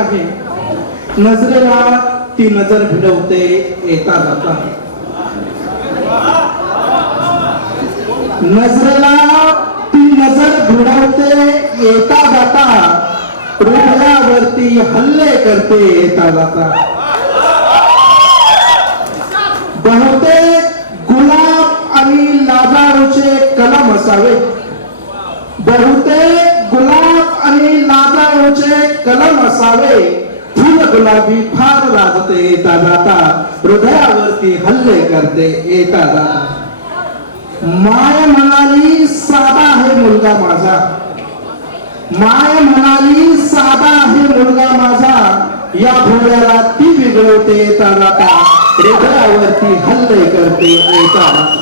आहे. नजरेला ती नजर भिडवते येता जाता. नजरेला ती नजर भिडवते येता जाता. हृदयावरती हल्ले करते येता जाता. बहुतेक गुलाब आणि लाजारूचे कलम असावे. बहुतेक गुलाब आणि लाजारूचे कलम असावे. फुल गुलाबी फार लाजते येता जाता. हृदयावरती हल्ले करते येता जाता. माय म्हणाली साधा आहे मुलगा माझा. माय म्हणाली साधा आहे मुलगा माझा. या भोळ्याला ती बिघडवते येता जाता. हृदयावरती हल्ले करते येता जाता.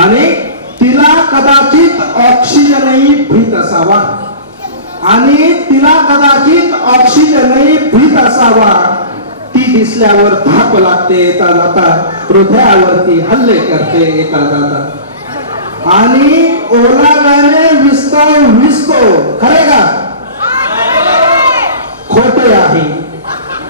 आणि तिला कदाचित ऑक्सिजनही भीत असावा. आणि तिला कदाचित ऑक्सिजनही भीत असावा. ती दिसल्यावर धाप लागते येता जाता. हृदयावरती हल्ले करते येता जाता. आणि ओलाव्याने विसतो विसतो. खरे का खोटे आहे?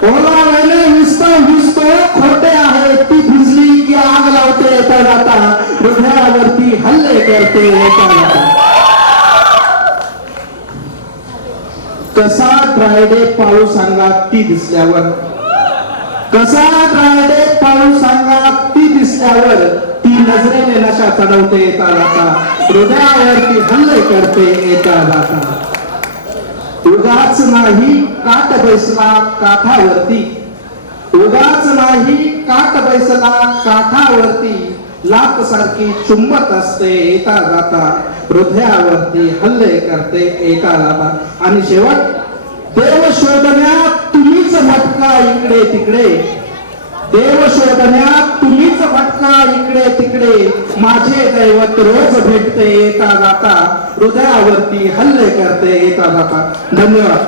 ओलाव्याने विसतो विसतो खोटे आहे. ती भिजली की आग लावते येता जाता. हृदयावरती हल्ले करते येता जाता. कसा ड्रायडे पाऊस अंगात ती दिसल्यावर. कसा ड्रायडे पाऊस अंगात ती दिसल्यावर. ती नजरेने नशा चढवते येता जाता. हृदयावरती हल्ले करते येता जाता. उगाच नाही काट बैसला काठावरती. उगाच नाही काट बैसला काठावरती. लाट सारखी चुंबत असते येता जाता. हृदयावरती हल्ले करते येता जाता. आणि शेवट देव शोधण्यात तुम्हीच भटका इकडे तिकडे. देव शोधण्यात तुम्हीच भटका इकडे तिकडे. माझे दैवत रोज भेटते येता जाता. हृदयावरती हल्ले करते येता जाता. धन्यवाद.